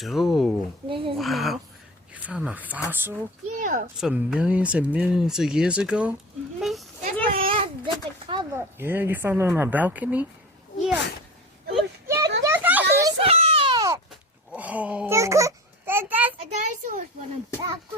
do. This is Wow. You found a fossil? Yeah. From millions and millions of years ago? That's why it has different colors. Yeah, you found it on a balcony? Yeah. Look at his head. Oh. Look at a dinosaur was on a balcony.